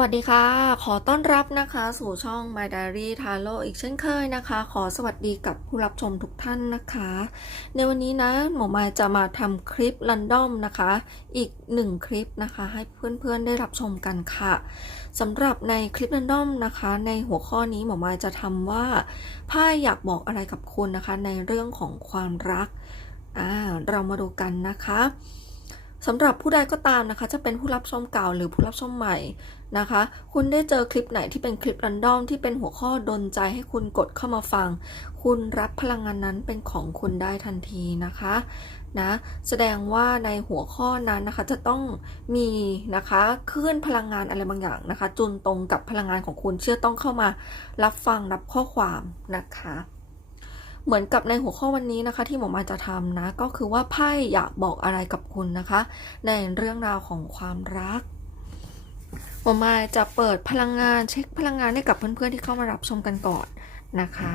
วัสดีค่ะ ขอต้อนรับนะคะ สู่ช่อง My Diary Tarot อีกเช่นเคยนะคะ ขอสวัสดีกับผู้รับชมทุกท่านนะคะ ในวันนี้นะหมอมายจะมาทำคลิปรันดอมนะคะ อีกหนึ่งคลิปนะคะ ให้เพื่อนๆได้รับชมกันค่ะสำหรับในคลิปรันดอมนะคะ ในหัวข้อนี้หมอมายจะทำว่าไพ่อยากบอกอะไรกับคุณนะคะ ในเรื่องของความรักอ่าเรามาดูกันนะคะสำหรับผู้ใดก็ตามนะคะ จะเป็นผู้รับชมเก่าหรือผู้รับชมใหม่ นะคะ คุณได้เจอคลิปไหนที่เป็นคลิปรันดอมที่เป็นหัวข้อดนใจให้คุณกดเข้ามาฟัง คุณรับพลังงานนั้นเป็นของคุณได้ทันทีนะคะนะแสดงว่าในหัวข้อนั้นนะคะจะต้องมีนะคะคลื่นพลังงานอะไรบางอย่างนะคะ จุนตรงกับพลังงานของคุณเชื่อต้องเข้ามา รับฟังรับข้อความนะคะ เหมือนกับในหัวข้อวันนี้นะคะ ที่หมอมาจะทำนะก็คือว่าไพ่อยากบอกอะไรกับคุณนะคะ ในเรื่องราวของความรัก หมมาจะเปิดพลังงานเช็คพลังงานให้กับเพื่อนๆที่เข้ามารับชมกันก่อนนะคะ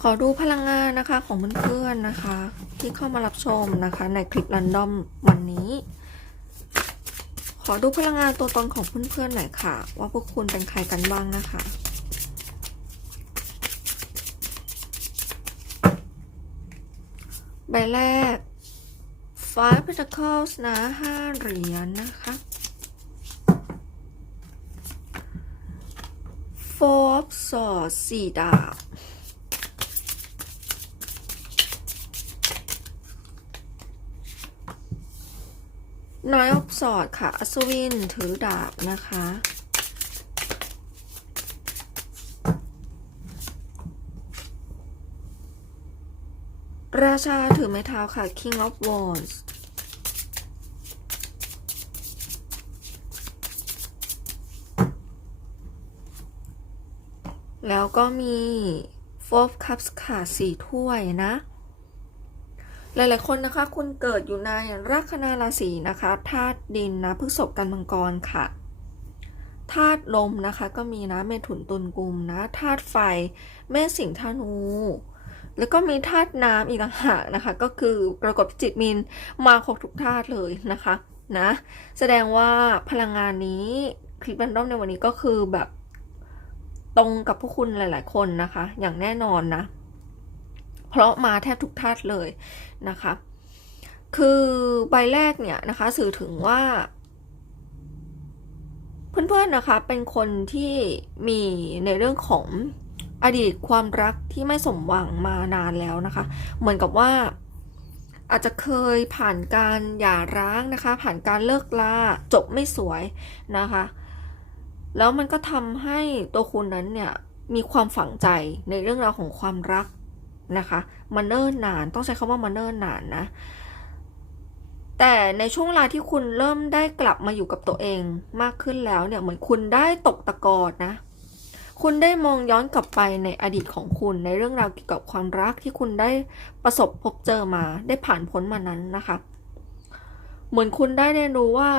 ขอดูพลังงานนะคะของเพื่อนๆนะคะ ที่เข้ามารับชมนะคะ ในคลิปรันดอมวันนี้ ขอดูพลังงานตัวตนของเพื่อนๆหน่อยค่ะ ว่าพวกคุณเป็นใครกันบ้างนะคะใบแรก five pentacles นะห้าเหรียญนนะคะ four of swords สี่ดาบ น้อยอ of swords ค่ะ อัศวิน ถือดาบนะคะ ราชาถือไม้เท้าค่ะ King of Wands แล้วก็มี Four of Cups ค่ะสี่ถ้วยนะ หลายๆคนนะคะ คุณเกิดอยู่ในลัคนาราศีนะคะธาตุดินนะพฤษภกันมังกรค่ะธาตุลมนะคะ ก็มีนะเมถุนตุลกุมนะธาตุไฟเมษสิงห์ธนู แล้วก็มีธาตุน้ำอีกต่างหากนะคะ ก็คือปรากฏพิจิตมินมาครบทุกธาตุเลยนะคะนะ แสดงว่าพลังงานนี้คลิปแรนดอมในวันนี้ก็คือแบบ ตรงกับพวกคุณหลาย ๆ คนนะคะ อย่างแน่นอนนะ เพราะมาแทบทุกธาตุเลยนะคะ คือใบแรกเนี่ยนะคะ สื่อถึงว่า เพื่อน ๆ นะคะ เป็นคนที่มีในเรื่องของอดีตความรักที่ไม่สมหวังมานานแล้วนะคะ เหมือนกับว่าอาจจะเคยผ่านการหย่าร้างนะคะ ผ่านการเลิกลาจบไม่สวยนะคะ แล้วมันก็ทำให้ตัวคุณนั้นเนี่ยมีความฝังใจในเรื่องราวของความรักนะคะมาเนิ่นนานต้องใช้คำว่ามาเนิ่นนานนะ แต่ในช่วงเวลาที่คุณเริ่มได้กลับมาอยู่กับตัวเองมากขึ้นแล้วเนี่ยเหมือนคุณได้ตกตะกอนนะ คุณได้มองย้อนกลับไปในอดีตของคุณในเรื่องราวเกี่ยวกับความรักที่คุณได้ประสบพบเจอมาได้ผ่านพ้นมานั้นนะคะ เหมือนคุณได้เรียนรู้ว่า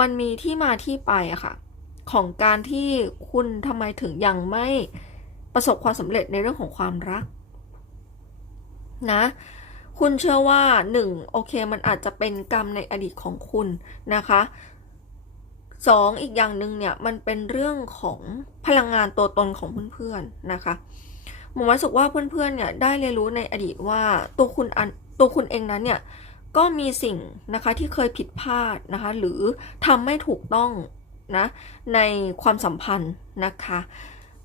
มันมีที่มาที่ไปอะค่ะ ของการที่คุณทำไมถึงยังไม่ประสบความสำเร็จในเรื่องของความรัก นะ คุณเชื่อว่าหนึ่งโอเคมันอาจจะเป็นกรรมในอดีตของคุณนะคะสองอีกอย่างหนึ่งเนี่ยมันเป็นเรื่องของพลังงานตัวตนของเพื่อนๆนะคะผมรู้สึกว่าเพื่อนๆเนี่ยได้เรียนรู้ในอดีตว่าตัวคุณอันตัวคุณเองนั้นเนี่ยก็มีสิ่งนะคะที่เคยผิดพลาดนะคะหรือทำไม่ถูกต้อง นะในความสัมพันธ์นะคะ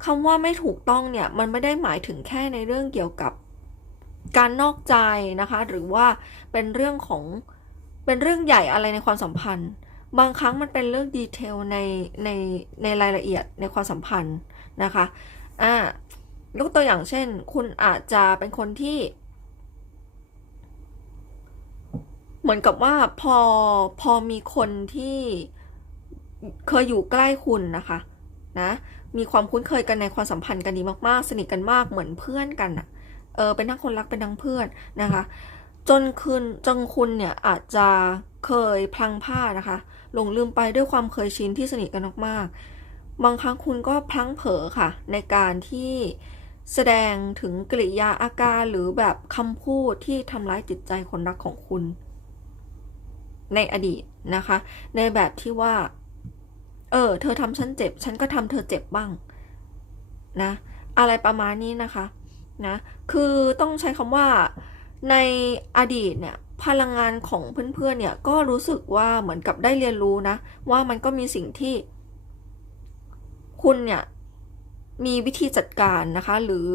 คำว่าไม่ถูกต้องเนี่ยมันไม่ได้หมายถึงแค่ในเรื่องเกี่ยวกับการนอกใจนะคะ หรือว่าเป็นเรื่องของเป็นเรื่องใหญ่อะไรในความสัมพันธ์ บางครั้งมันเป็นเรื่องดีเทลในในในรายละเอียดในความสัมพันธ์นะคะอ่ายกตัวอย่างเช่น คุณอาจจะเป็นคนที่ เหมือนกับว่าพอพอมีคนที่ เคยอยู่ใกล้คุณนะคะนะมีความคุ้นเคยกันในความสัมพันธ์กันดีมากๆ สนิทกันมากเหมือนเพื่อนกันอะเออเป็นทั้งคนรักเป็นทั้งเพื่อนนะคะ จนคืนจนคุณเนี่ยอาจจะเคยพลังพลานะคะหลงลืมไปด้วยความเคยชินที่สนิทกันมากๆ บางครั้งคุณก็พลั้งเผลอค่ะ ในการที่แสดงถึงกริยาอาการหรือแบบคำพูดที่ทำร้ายจิตใจคนรักของคุณ ในอดีตนะคะ ในแบบที่ว่า เออ เธอทำฉันเจ็บ ฉันก็ทำเธอเจ็บบ้าง นะ อะไรประมาณนี้นะคะ นะ คือต้องใช้คำว่าในอดีตเนี่ยพลังงานของเพื่อนๆเนี่ยก็รู้สึกว่าเหมือนกับได้เรียนรู้นะ ว่ามันก็มีสิ่งที่ คุณเนี่ยมีวิธีจัดการนะคะ หรือ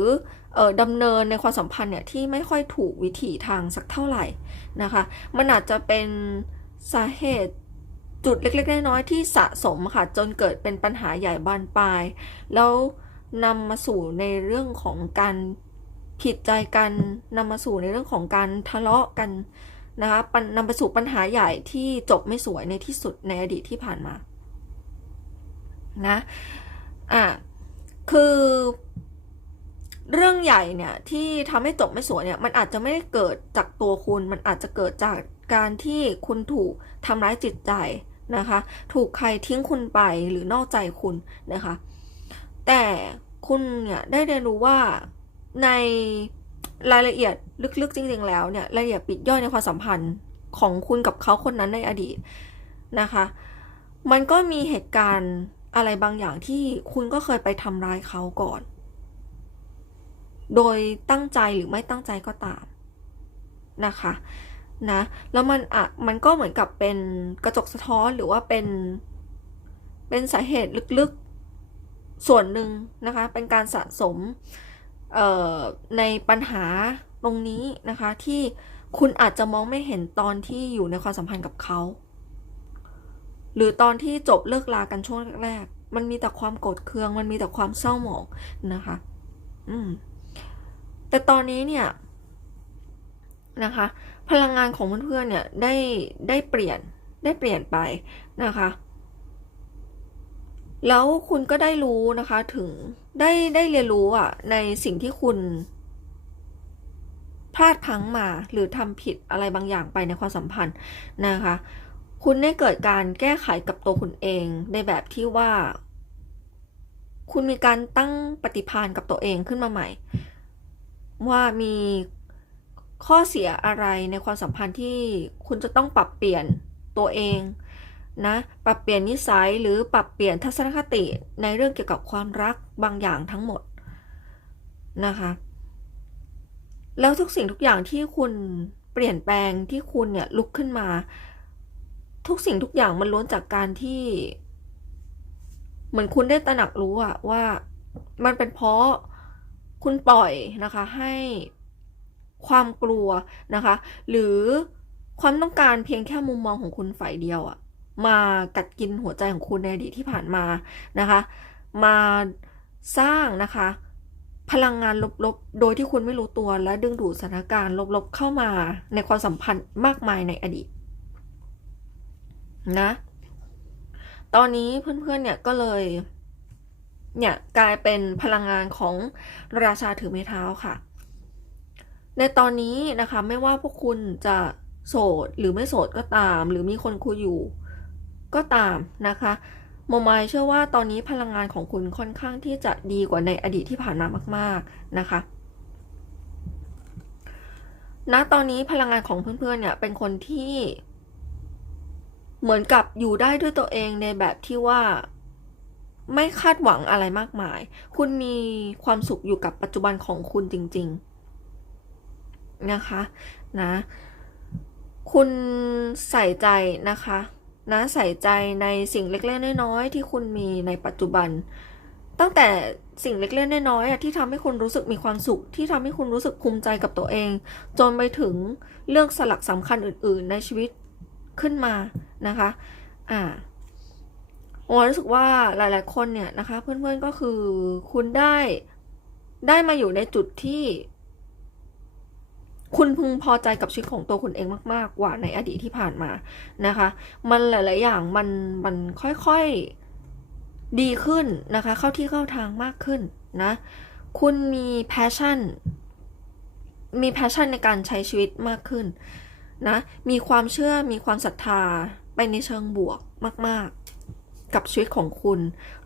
ออดำเนินในความสัมพันธ์เนี่ยที่ไม่ค่อยถูกวิถีทางสักเท่าไหร่นะคะ มันอาจจะเป็นสาเหตุ จุดเล็กๆน้อยๆที่สะสมค่ะ จนเกิดเป็นปัญหาใหญ่บานปลาย แล้วนำมาสู่ในเรื่องของการผิดใจกันนำมาสู่ในเรื่องของการทะเลาะกันนะคะนำไปสู่ปัญหาใหญ่ที่จบไม่สวยในที่สุดในอดีตที่ผ่านมานะอะคือเรื่องใหญ่เนี่ยที่ทำให้จบไม่สวยเนี่ยมันอาจจะไม่ได้เกิดจากตัวคุณ มันอาจจะเกิดจากการที่คุณถูกทำร้ายจิตใจ นะคะ ถูกใครทิ้งคุณไปหรือนอกใจคุณนะคะ แต่คุณเนี่ยได้เรียนรู้ว่าในรายละเอียดลึกๆจริง ๆ แล้วเนี่ยรายละเอียดปิดย่อยในความสัมพันธ์ของคุณกับเขาคนนั้นในอดีตนะคะ มันก็มีเหตุการณ์อะไรบางอย่างที่คุณก็เคยไปทำร้ายเขาก่อน โดยตั้งใจหรือไม่ตั้งใจก็ตามนะคะ นะแล้วมันอะมันก็เหมือนกับเป็นกระจกสะท้อนหรือว่าเป็น เป็นสาเหตุลึกๆส่วนหนึ่งนะคะ เป็นการสะสมในปัญหาตรงนี้นะคะที่คุณอาจจะมองไม่เห็นตอนที่อยู่ในความสัมพันธ์กับเขา หรือตอนที่จบเลิกลากันช่วงแรกๆมันมีแต่ความโกรธเคือง มันมีแต่ความเศร้าหมองนะคะ อืมแต่ตอนนี้เนี่ยนะคะ พลังงานของเพื่อนๆเนี่ยได้ได้เปลี่ยนได้เปลี่ยนไปนะคะ แล้วคุณก็ได้รู้นะคะถึงได้ได้เรียนรู้อะในสิ่งที่คุณ พลาดพลั้งมาหรือทำผิดอะไรบางอย่างไปในความสัมพันธ์นะคะ คุณได้เกิดการแก้ไขกับตัวคุณเองในแบบที่ว่า คุณมีการตั้งปฏิพานกับตัวเองขึ้นมาใหม่ ว่ามี ข้อเสียอะไรในความสัมพันธ์ที่คุณจะต้องปรับเปลี่ยนตัวเองนะปรับเปลี่ยนนิสัยหรือปรับเปลี่ยนทัศนคติในเรื่องเกี่ยวกับความรักบางอย่างทั้งหมดนะคะแล้วทุกสิ่งทุกอย่างที่คุณเปลี่ยนแปลงที่คุณเนี่ยลุกขึ้นมา ทุกสิ่งทุกอย่างมันล้วนจากการที่ เหมือนคุณได้ตระหนักรู้อะว่ามันเป็นเพราะคุณปล่อยนะคะให้ ความกลัวนะคะ หรือความต้องการเพียงแค่มุมมองของคุณฝ่ายเดียวอะมากัดกินหัวใจของคุณในอดีตที่ผ่านมานะคะ มาสร้างนะคะพลังงานลบๆ โดยที่คุณไม่รู้ตัวและดึงดูดสถานการณ์ลบๆ เข้ามาในความสัมพันธ์มากมายในอดีตนะ ตอนนี้เพื่อนๆ เนี่ยก็เลย เนี่ยกลายเป็นพลังงานของราชาถือไม้เท้าค่ะ ในตอนนี้นะคะไม่ว่าพวกคุณจะโสดหรือไม่โสดก็ตาม หรือมีคนคุยอยู่ก็ตามนะคะโมไมเชื่อว่าตอนนี้พลังงานของคุณค่อนข้างที่จะดีกว่าในอดีตที่ผ่านมามาก ๆนะคะณตอนนี้พลังงานของเพื่อนๆเนี่ยเป็นคนที่เหมือนกับอยู่ได้ด้วยตัวเองในแบบที่ว่าไม่คาดหวังอะไรมากมาย คุณมีความสุขอยู่กับปัจจุบันของคุณจริง ๆ นะคะนะคุณใส่ใจนะคะนะใส่ใจในสิ่งเล็กๆน้อยๆที่คุณมีในปัจจุบัน ตั้งแต่สิ่งเล็กๆน้อยๆที่ทำให้คุณรู้สึกมีความสุข ที่ทำให้คุณรู้สึกภูมิใจกับตัวเอง จนไปถึงเรื่องสลักสำคัญอื่น ๆ ในชีวิตขึ้นมานะคะอ่าโอ้รู้สึกว่าหลาย ๆ คนเนี่ยนะคะ เพื่อนๆก็คือคุณได้ได้มาอยู่ในจุดที่ คุณพึงพอใจกับชีวิตของตัวคุณเองมาก ๆ กว่าในอดีตที่ผ่านมานะคะ มันหลาย ๆ อย่างมันมันค่อยๆดีขึ้นนะคะ เข้าที่เข้าทางมากขึ้นนะ คุณมีแพชชั่น มีแพชชั่นในการใช้ชีวิตมากขึ้นนะ มีความเชื่อมีความศรัทธาไปในเชิงบวกมาก ๆ กับชีวิตของคุณ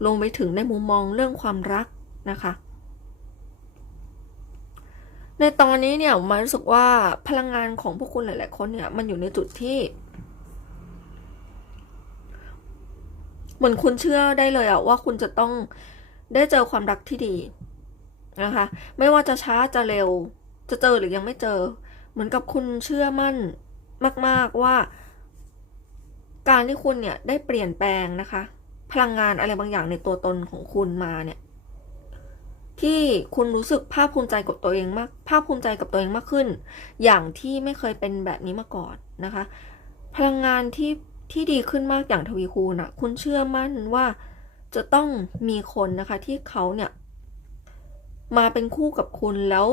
ลงไปถึงในมุมมองเรื่องความรักนะคะ ในตอนนี้เนี่ยมารู้สึกว่าพลังงานของพวกคุณหลาย ๆ คนเนี่ย มันอยู่ในจุดที่ เหมือนคุณเชื่อได้เลยอะว่าคุณจะต้องได้เจอความรักที่ดีนะคะ ไม่ว่าจะช้าจะเร็ว จะเจอหรือยังไม่เจอ เหมือนกับคุณเชื่อมั่นมาก ๆ ว่า การที่คุณเนี่ยได้เปลี่ยนแปลงนะคะ พลังงานอะไรบางอย่างในตัวตนของคุณมาเนี่ย ที่คุณรู้สึกภาคภูมิใจกับตัวเองมาก ภาคภูมิใจกับตัวเองมากขึ้น อย่างที่ไม่เคยเป็นแบบนี้มาก่อนนะคะ พลังงานที่ที่ดีขึ้นมากอย่างทวีคูณอะคุณเชื่อมั่นว่าจะต้องมีคนนะคะที่เขาเนี่ย มาเป็นคู่กับคุณแล้ว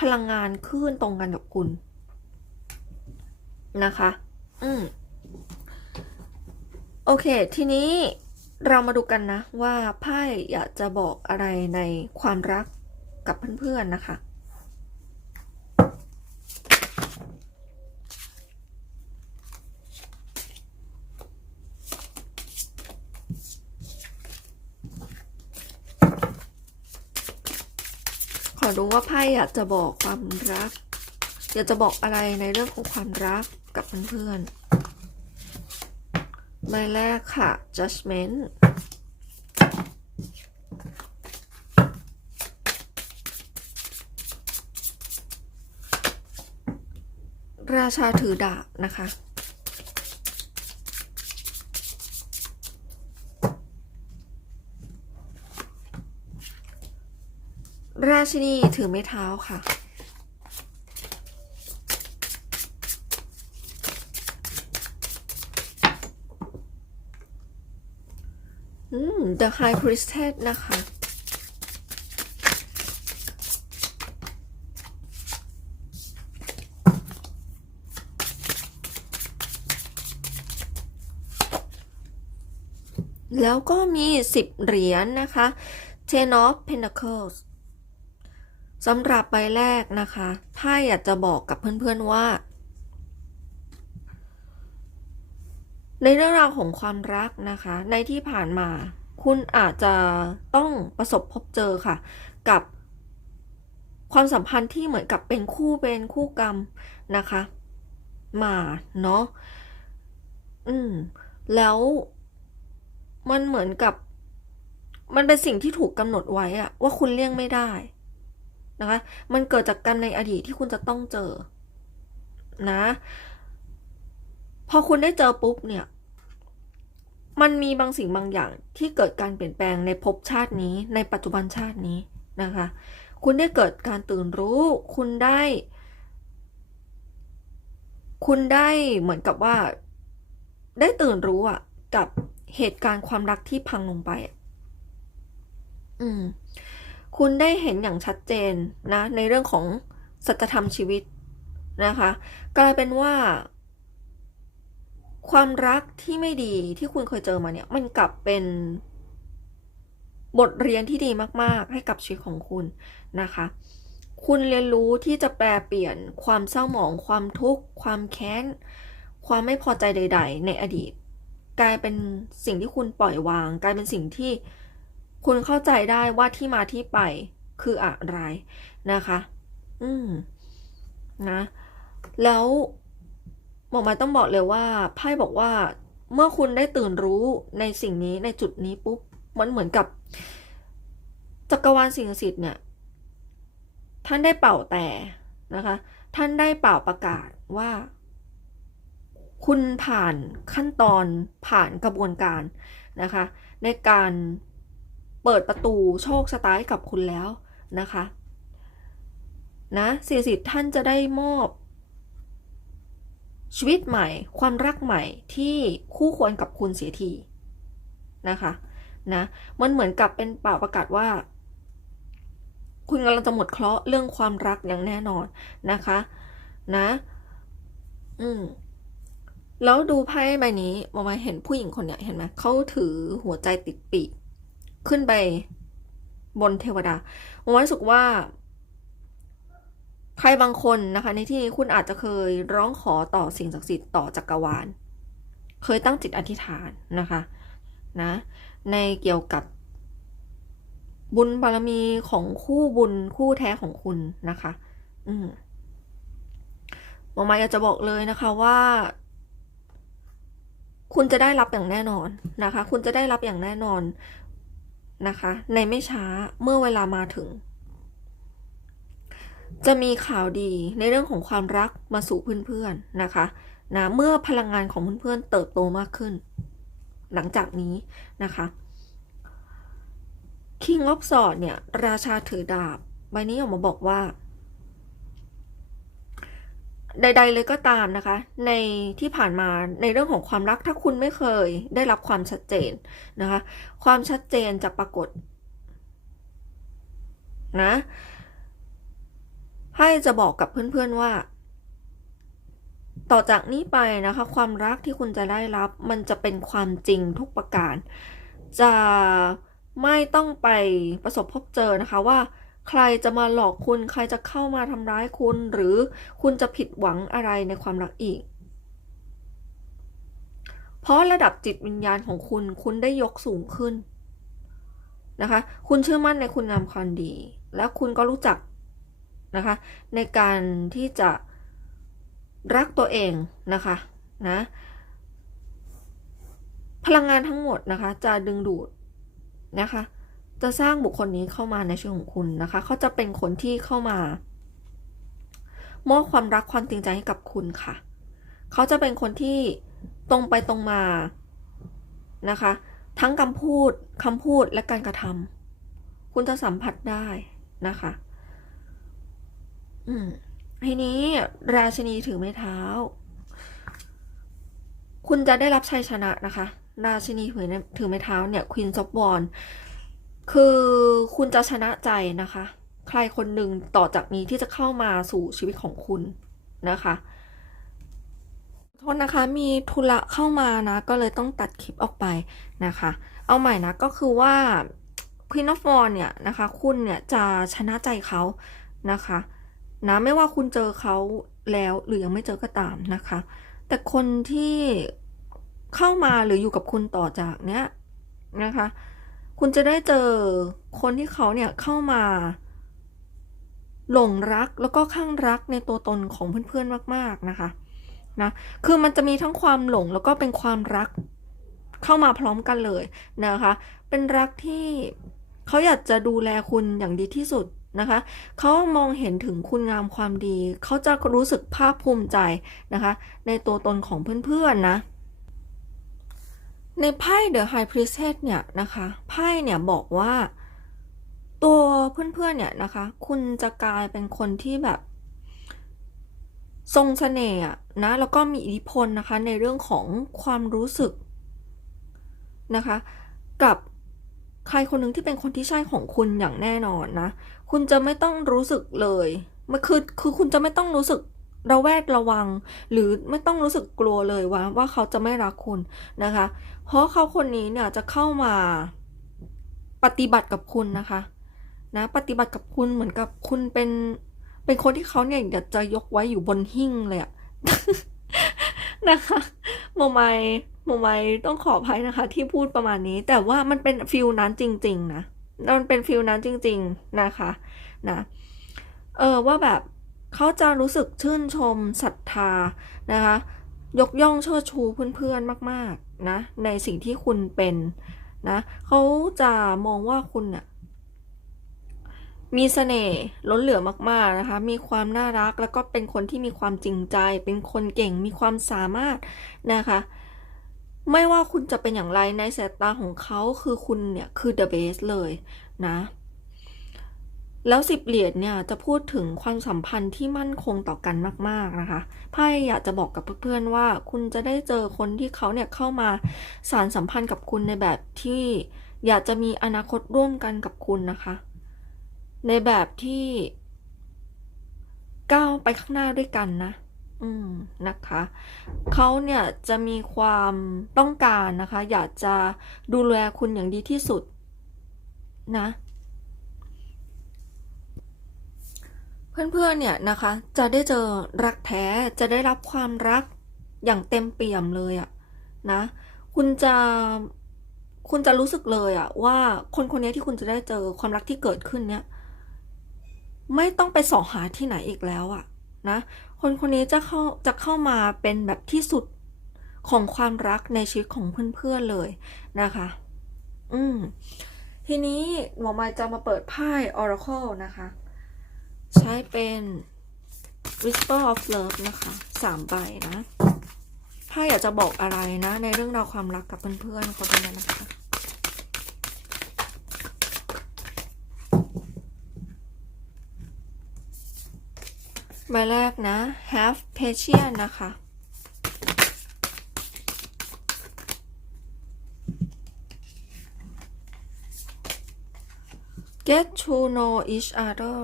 พลังงานคลื่นตรงกันกับคุณนะคะ อืม โอเค ทีนี้ เรามาดูกันนะว่าไพ่อยากจะบอกอะไรในความรักกับเพื่อนๆนะคะขอดูว่าไพ่อยากจะบอกความรัก อยากจะบอกอะไรในเรื่องของความรักกับเพื่อนๆ ใบแรกค่ะ judgment ราชาถือดาบนะคะ ราชินีถือไม้เท้าค่ะ อืม The High Priestess นะคะ แล้วก็มีสิบเหรียญนนะคะ Ten of Pentacles สำหรับใบแรกนะคะไพ่อยากจะบอกกับเพื่อนๆว่า ในเรื่องราวของความรักนะคะ ในที่ผ่านมา คุณอาจจะต้องประสบพบเจอค่ะ กับความสัมพันธ์ที่เหมือนกับเป็นคู่เป็นคู่กรรมนะคะ มาเนาะอืม แล้วมันเหมือนกับ มันเป็นสิ่งที่ถูกกำหนดไว้อะว่าคุณเลี่ยงไม่ได้นะคะ มันเกิดจากกรรมในอดีตที่คุณจะต้องเจอ นะ พอคุณได้เจอปุ๊บเนี่ย มันมีบางสิ่งบางอย่างที่เกิดการเปลี่ยนแปลงในภพชาตินี้ ในปัจจุบันชาตินี้นะคะ คุณได้เกิดการตื่นรู้ คุณได้ คุณได้เหมือนกับว่า ได้ตื่นรู้อะกับเหตุการณ์ความรักที่พังลงไปอะอืม คุณได้เห็นอย่างชัดเจนนะ ในเรื่องของสัจธรรมชีวิตนะคะ กลายเป็นว่า ความรักที่ไม่ดีที่คุณเคยเจอมาเนี่ย มันกลับเป็นบทเรียนที่ดีมาก ๆ ให้กับชีวิตของคุณนะคะ คุณเรียนรู้ที่จะแปลเปลี่ยนความเศร้าหมอง ความทุกข์ ความแค้น ความไม่พอใจใด ๆ ในอดีต กลายเป็นสิ่งที่คุณปล่อยวาง กลายเป็นสิ่งที่คุณเข้าใจได้ว่าที่มาที่ไปคืออะไรนะคะ อืมนะ แล้ว หมอหมายต้องบอกเลยว่าไพ่บอกว่า เมื่อคุณได้ตื่นรู้ในสิ่งนี้ในจุดนี้ปุ๊บมันเหมือนกับ จักรวาลสิ่งศักดิ์สิทธิ์เนี่ย ท่านได้เป่าแต่นะคะ ท่านได้เป่าประกาศว่า คุณผ่านขั้นตอนผ่านกระบวนการนะคะ ในการเปิดประตูโชคชะตาให้กับคุณแล้วนะคะนะสิ่งศักดิ์สิทธิ์ท่านจะได้มอบ ชีวิตใหม่ ความรักใหม่ที่คู่ควรกับคุณเสียทีนะคะนะมันเหมือนกับเป็นเป่าประกาศว่า คุณกำลังจะหมดเคราะห์เรื่องความรักอย่างแน่นอนนะคะนะอืมแล้วดูไพ่ใบนี้มองมาเห็นผู้หญิงคนเนี้ยเห็นไหมเขาถือหัวใจติดปีกขึ้นไปบนเทวดามองรู้สึกว่า ใครบางคนนะคะ ในที่นี้คุณอาจจะเคยร้องขอต่อสิ่งศักดิ์สิทธิ์ต่อจักรวาล เคยตั้งจิตอธิษฐานนะคะนะในเกี่ยวกับบุญบารมีของคู่บุญคู่แท้ของคุณนะคะ อืมหมอมาอยากจะบอกเลยนะคะว่า คุณจะได้รับอย่างแน่นอนนะคะ คุณจะได้รับอย่างแน่นอนนะคะ ในไม่ช้าเมื่อเวลามาถึง จะมีข่าวดีในเรื่องของความรักมาสู่เพื่อนๆนะคะนะเมื่อพลังงานของเพื่อนๆเติบโตมากขึ้น หลังจากนี้นะคะ King of Swords เนี่ย ราชาถือดาบ ใบนี้ออกมาบอกว่า ใด ๆ เลยก็ตามนะคะ ในที่ผ่านมาในเรื่องของความรักถ้าคุณไม่เคยได้รับความชัดเจนนะคะ ความชัดเจนจะปรากฏนะ ให้จะบอกกับเพื่อนๆว่า ต่อจากนี้ไปนะคะ ความรักที่คุณจะได้รับ มันจะเป็นความจริงทุกประการ จะไม่ต้องไปประสบพบเจอนะคะว่า ใครจะมาหลอกคุณ ใครจะเข้ามาทำร้ายคุณ หรือคุณจะผิดหวังอะไรในความรักอีกเพราะระดับจิตวิญญาณของคุณ คุณได้ยกสูงขึ้นนะคะ คุณเชื่อมั่นในคุณงามความดี แล้วคุณก็รู้จัก นะคะ ในการที่จะรักตัวเองนะคะนะพลังงานทั้งหมดนะคะ จะดึงดูดนะคะ จะสร้างบุคคลนี้เข้ามาในชีวิตของคุณนะคะ เขาจะเป็นคนที่เข้ามามอบความรักความจริงใจให้กับคุณค่ะ เขาจะเป็นคนที่ตรงไปตรงมานะคะ ทั้งคำพูดคำพูดและการกระทำคุณจะสัมผัสได้นะคะ อืมทีนี้ราชินีถือไม้เท้า คุณจะได้รับชัยชนะนะคะ ราชินีถือถือไม้เท้าเนี่ยควีนซอฟบอลคือคุณจะชนะใจนะคะ ใครคนหนึ่งต่อจากนี้ที่จะเข้ามาสู่ชีวิตของคุณนะคะโทษนะคะมีธุระเข้ามานะ ก็เลยต้องตัดคลิปออกไปนะคะ เอาใหม่นะก็คือว่า Queen of w a n d เนี่ยนะคะ คุณเนี่ยจะชนะใจเขานะคะ นะไม่ว่าคุณเจอเขาแล้วหรือยังไม่เจอก็ตามนะคะ แต่คนที่เข้ามาหรืออยู่กับคุณต่อจากเนี้ยนะคะ คุณจะได้เจอคนที่เขาเนี่ยเข้ามาหลงรักแล้วก็ข้างรักในตัวตนของเพื่อนๆมาก ๆนะคะนะคือมันจะมีทั้งความหลงแล้วก็เป็นความรักเข้ามาพร้อมกันเลยนะคะ เป็นรักที่เขาอยากจะดูแลคุณอย่างดีที่สุด นะคะเขามองเห็นถึงคุณงามความดี เขาจะรู้สึกภาคภูมิใจนะคะ ในตัวตนของเพื่อนๆนะในไพ่ The High Priestess เนี่ยนะคะไพ่เนี่ยบอกว่า ตัวเพื่อนๆเนี่ยนะคะ คุณจะกลายเป็นคนที่แบบ ทรงเสน่ห์นะแล้วก็มีอิทธิพลนะคะ ในเรื่องของความรู้สึกนะคะ กับใครคนหนึ่งที่เป็นคนที่ใช่ของคุณอย่างแน่นอนนะ คุณจะไม่ต้องรู้สึกเลยมันคือคือคุณจะไม่ต้องรู้สึกระแวดระวัง หรือไม่ต้องรู้สึกกลัวเลยว่าว่าเขาจะไม่รักคุณนะคะ เพราะเขาคนนี้เนี่ยจะเข้ามาปฏิบัติกับคุณนะคะนะปฏิบัติกับคุณเหมือนกับคุณเป็นเป็นคนที่เขาเนี่ยอยากจะยกไว้อยู่บนหิ้งเลยอะนะคะโมไมโมไมต้องขออภัยนะคะ ที่พูดประมาณนี้ แต่ว่ามันเป็นฟิลนั้นจริง ๆ นะ มันเป็นฟิลนั้นจริง ๆนะคะนะเออว่าแบบเขาจะรู้สึกชื่นชมศรัทธานะคะ ยกย่องเชิดชูเพื่อนๆมากๆนะในสิ่งที่คุณเป็นนะเขาจะมองว่าคุณน่ะมีเสน่ห์ล้นเหลือมากๆนะคะ มีความน่ารักแล้วก็เป็นคนที่มีความจริงใจ เป็นคนเก่งมีความสามารถนะคะ ไม่ว่าคุณจะเป็นอย่างไรในสายตาของเขาคือคุณเนี่ย คือ the best เลยนะ แล้วสิบเหรียญเนี่ย จะพูดถึงความสัมพันธ์ที่มั่นคงต่อกันมาก ๆ นะคะไพ่อยากจะบอกกับเพื่อนๆว่า คุณจะได้เจอคนที่เขาเนี่ยเข้ามาสารสัมพันธ์กับคุณในแบบที่อยากจะมีอนาคตร่วมกันกับคุณนะคะ ในแบบที่ก้าวไปข้างหน้าด้วยกันนะ อืมนะคะเขาเนี่ยจะมีความต้องการนะคะ อยากจะดูแลคุณอย่างดีที่สุดนะเพื่อนๆ เนี่ยนะคะ จะได้เจอรักแท้ จะได้รับความรักอย่างเต็มเปี่ยมเลยอะนะ คุณจะคุณจะรู้สึกเลยอะว่าคนคนนี้ที่คุณจะได้เจอความรักที่เกิดขึ้นเนี่ย ไม่ต้องไปสอหาที่ไหนอีกแล้วอะนะ คนคนนี้จะเข้าจะเข้ามาเป็นแบบที่สุดของความรักในชีวิตของเพื่อนๆเลยนะคะ อืม ทีนี้หมอมาจะมาเปิดไพ่ Oracle นะคะ ใช้เป็น Whisper of Love นะคะสามใบนะไพ่อยากจะบอกอะไรนะ ในเรื่องราวความรักกับเพื่อนๆคนนั้นนะคะ ใบแรกนะ have patience นะคะ get to know each other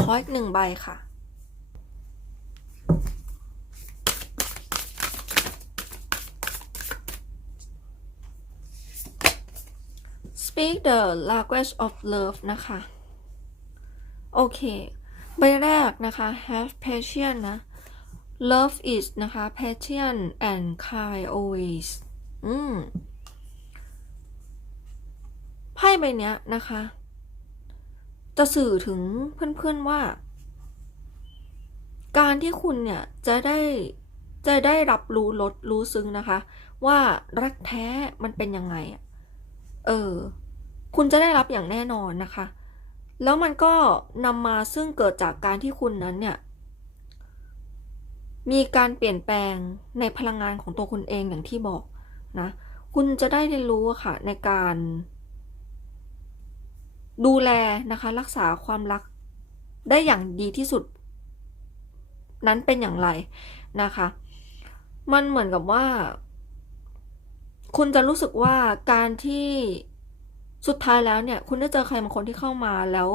ขออีกหนึ่งใบค่ะ speak the language of love นะคะ โอเค ใบแรกนะคะ have patience นะ love is นะคะ patient and kind always อืมไพ่ใบเนี้ยนะคะ จะสื่อถึงเพื่อนๆว่า การที่คุณเนี่ยจะได้จะได้รับรู้ลดรู้ซึ้งนะคะ ว่ารักแท้มันเป็นยังไง เออ คุณจะได้รับอย่างแน่นอนนะคะ แล้วมันก็นำมาซึ่งเกิดจากการที่คุณนั้นเนี่ย มีการเปลี่ยนแปลงในพลังงานของตัวคุณเองอย่างที่บอกนะ คุณจะได้เรียนรู้อะค่ะในการ ดูแลนะคะ รักษาความรักได้อย่างดีที่สุด นั้นเป็นอย่างไรนะคะ มันเหมือนกับว่า คุณจะรู้สึกว่าการที่ สุดท้ายแล้วเนี่ยคุณได้เจอใครบางคนที่เข้ามาแล้ว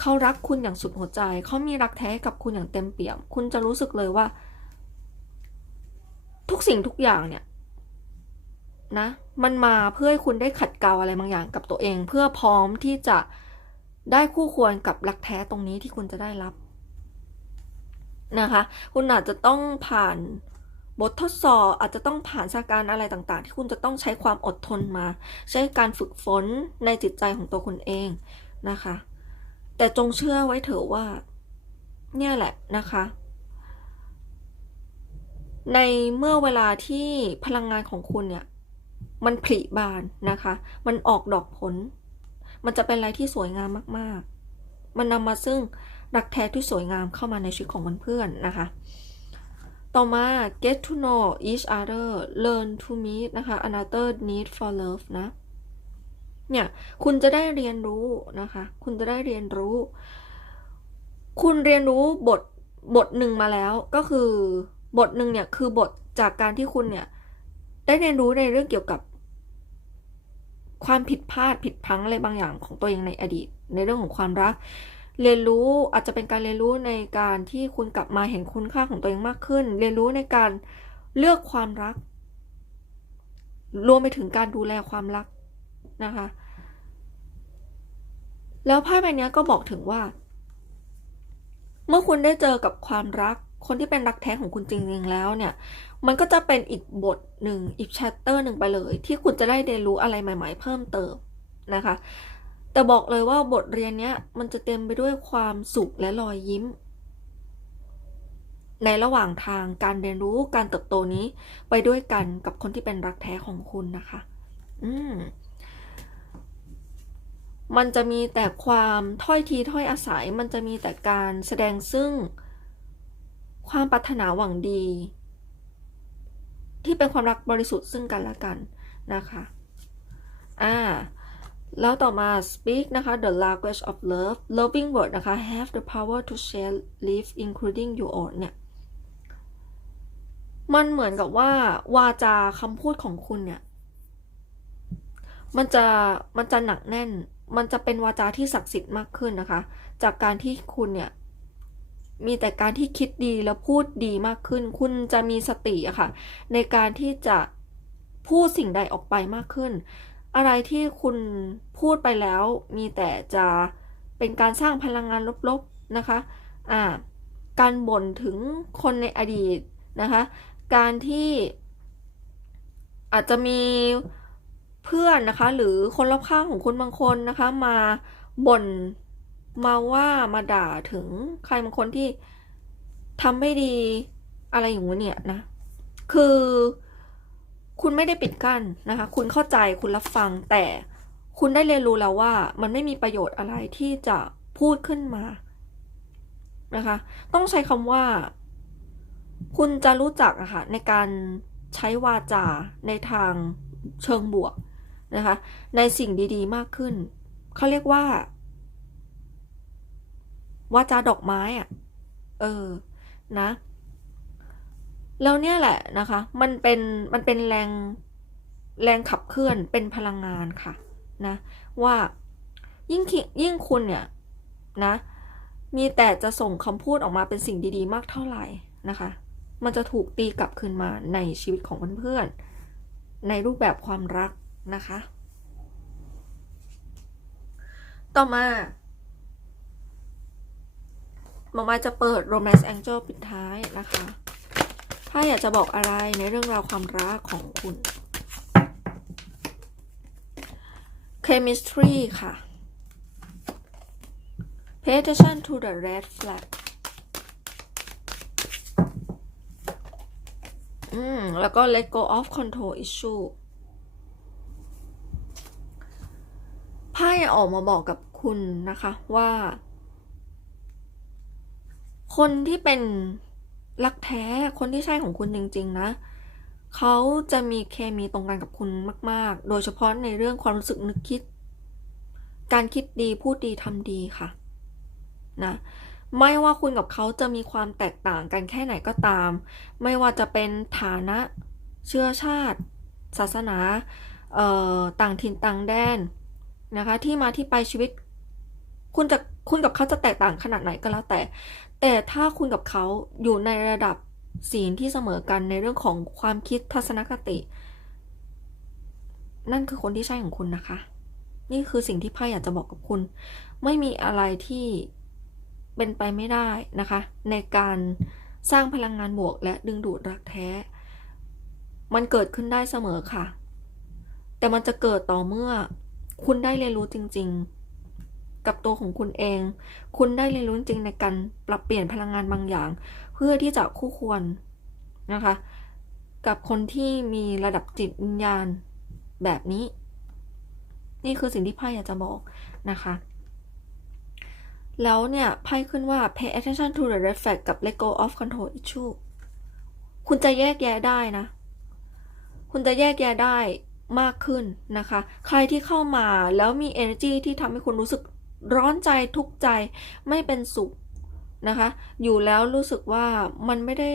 เขารักคุณอย่างสุดหัวใจ เขามีรักแท้กับคุณอย่างเต็มเปี่ยม คุณจะรู้สึกเลยว่า ทุกสิ่งทุกอย่างเนี่ย นะ มันมาเพื่อให้คุณได้ขัดเกลาอะไรบางอย่างกับตัวเอง เพื่อพร้อมที่จะได้คู่ควรกับรักแท้ตรงนี้ที่คุณจะได้รับ นะคะ คุณอาจจะต้องผ่าน บททดสอบอาจจะต้องผ่านสถานการณ์อะไรต่างๆ ที่คุณจะต้องใช้ความอดทนมา ใช้การฝึกฝนในจิตใจของตัวคุณเองนะคะ แต่จงเชื่อไว้เถอะว่า เนี่ยแหละนะคะ ในเมื่อเวลาที่พลังงานของคุณเนี่ย มันผลิบานนะคะ มันออกดอกผล มันจะเป็นอะไรที่สวยงามมาก ๆ มันนำมาซึ่งรักแท้ที่สวยงามเข้ามาในชีวิตของเพื่อนๆนะคะ ต่อมา get to know each other learn to meet นะคะ another need for love นะ เนี่ย คุณจะได้เรียนรู้นะคะ คุณจะได้เรียนรู้ คุณเรียนรู้บทบทหนึ่งมาแล้ว ก็คือบทหนึ่งเนี่ยคือบทจากการที่คุณเนี่ย ได้เรียนรู้ในเรื่องเกี่ยวกับ ความผิดพลาดผิดพังอะไรบางอย่างของตัวเองในอดีต ในเรื่องของความรัก เรียนรู้อาจจะเป็นการเรียนรู้ในการที่คุณกลับมาเห็นคุณค่าของตัวเองมากขึ้น เรียนรู้ในการเลือกความรัก รวมไปถึงการดูแลความรักนะคะ แล้วไพ่ใบนี้ก็บอกถึงว่า เมื่อคุณได้เจอกับความรัก คนที่เป็นรักแท้ของคุณจริงๆแล้วเนี่ย มันก็จะเป็นอีกบทหนึ่งอีกแชปเตอร์หนึ่งไปเลย ที่คุณจะได้เรียนรู้อะไรใหม่ ๆ เพิ่มเติมนะคะ แต่บอกเลยว่าบทเรียนเนี้ยมันจะเต็มไปด้วยความสุขและรอยยิ้ม ในระหว่างทางการเรียนรู้การเติบโตนี้ไปด้วยกันกับคนที่เป็นรักแท้ของคุณนะคะ อืมมันจะมีแต่ความถ้อยทีถ้อยอาศัย มันจะมีแต่การแสดงซึ่งความปรารถนาหวังดี ที่เป็นความรักบริสุทธิ์ซึ่งกันและกันนะคะ อ่า แล้วต่อมา speak นะคะ the language of love loving word นะคะ have the power to share live including your own เนี่ย มันเหมือนกับว่าวาจาคำพูดของคุณเนี่ย มันจะ มันจะหนักแน่น มันจะเป็นวาจาที่ศักดิ์สิทธิ์มากขึ้นนะคะ จากการที่คุณเนี่ย มีแต่การที่คิดดีแล้วพูดดีมากขึ้น คุณจะมีสติอะค่ะ ในการที่จะพูดสิ่งใดออกไปมากขึ้น อะไรที่คุณพูดไปแล้ว มีแต่จะเป็นการสร้างพลังงานลบๆนะคะอ่าการบ่นถึงคนในอดีตนะคะ การที่อาจจะมีเพื่อนนะคะ หรือคนรอบข้างของคุณบางคนนะคะ มาบ่นมาว่ามาด่าถึงใครบางคนที่ทำไม่ดีอะไรอย่างเงี้ยเนี่ยนะ คือ คุณไม่ได้ปิดกั้นนะคะ คุณเข้าใจคุณรับฟัง แต่คุณได้เรียนรู้แล้วว่ามันไม่มีประโยชน์อะไรที่จะพูดขึ้นมานะคะ ต้องใช้คำว่า คุณจะรู้จักอะค่ะในการใช้วาจาในทางเชิงบวกนะคะ ในสิ่งดีๆ มากขึ้น เขาเรียกว่า วาจาดอกไม้อะเออ นะ แล้วเนี่ยแหละนะคะ มันเป็นมันเป็นแรงแรงขับเคลื่อนเป็นพลังงานค่ะนะว่ายิ่งคิยิ่งคุณเนี่ยนะมีแต่จะส่งคำพูดออกมาเป็นสิ่งดี ๆ มากเท่าไหร่นะคะ มันจะถูกตีกลับคืนมาในชีวิตของเพื่อนๆในรูปแบบความรักนะคะ ต่อมาหมอมาจะเปิด Romance Angel ปิดท้ายนะคะ ถ้าอยากจะบอกอะไรในเรื่องราวความรักของคุณ Chemistry ค่ะ Pay attention to the red flag อืม แล้วก็ let go of control issue ไพ่ออกมาบอกกับคุณนะคะว่า คนที่เป็น รักแท้คนที่ใช่ของคุณจริง ๆ นะเขาจะมีเคมีตรงกันกับคุณมาก ๆ โดยเฉพาะในเรื่องความรู้สึกนึกคิด การคิดดีพูดดีทำดีค่ะนะไม่ว่าคุณกับเขาจะมีความแตกต่างกันแค่ไหนก็ตาม ไม่ว่าจะเป็นฐานะ เชื้อชาติ ศาสนาต่างถิ่นต่างแดนนะคะ ที่มาที่ไปชีวิต คุณจะ คุณกับเขาจะแตกต่างขนาดไหนก็แล้วแต่ แต่ถ้าคุณกับเขาอยู่ในระดับศีลที่เสมอกันในเรื่องของความคิดทัศนคติ นั่นคือคนที่ใช่ของคุณนะคะ นี่คือสิ่งที่ไพ่อยากจะบอกกับคุณ ไม่มีอะไรที่เป็นไปไม่ได้นะคะ ในการสร้างพลังงานบวกและดึงดูดรักแท้ มันเกิดขึ้นได้เสมอค่ะ แต่มันจะเกิดต่อเมื่อคุณได้เรียนรู้จริง ๆ กับตัวของคุณเอง คุณได้เรียนรู้จริงในการปรับเปลี่ยนพลังงานบางอย่าง เพื่อที่จะคู่ควรนะคะ กับคนที่มีระดับจิตวิญญาณแบบนี้ นี่คือสิ่งที่ไพ่อยากจะบอกนะคะ แล้วเนี่ยไพ่ขึ้นว่า pay attention to the red flag กับ let go of control issue คุณจะแยกแยะได้นะ คุณจะแยกแยะได้มากขึ้นนะคะ ใครที่เข้ามาแล้วมี energy ที่ทำให้คุณรู้สึก ร้อนใจทุกข์ใจไม่เป็นสุขนะคะ อยู่แล้วรู้สึกว่ามันไม่ได้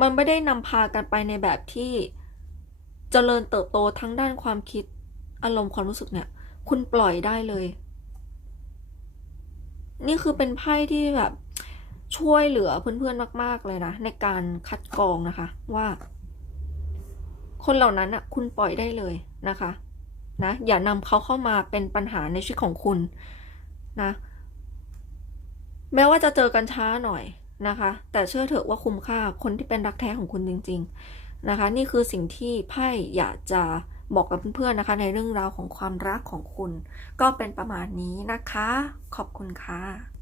มันไม่ได้นำพากันไปในแบบที่เจริญเติบโตทั้งด้านความคิดอารมณ์ความรู้สึกเนี่ย คุณปล่อยได้เลย นี่คือเป็นไพ่ที่แบบช่วยเหลือเพื่อนๆมาก ๆ เลยนะ ในการคัดกรองนะคะว่า คนเหล่านั้นอะ คุณปล่อยได้เลยนะคะ นะอย่านำเขาเข้ามาเป็นปัญหาในชีวิตของคุณนะแม้ว่าจะเจอกันช้าหน่อยนะคะ แต่เชื่อเถอะว่าคุ้มค่าคนที่เป็นรักแท้ของคุณจริง ๆนะคะ นี่คือสิ่งที่ไพ่อยากจะบอกกับเพื่อนๆนะคะ ในเรื่องราวของความรักของคุณ ก็เป็นประมาณนี้นะคะ ขอบคุณค่ะ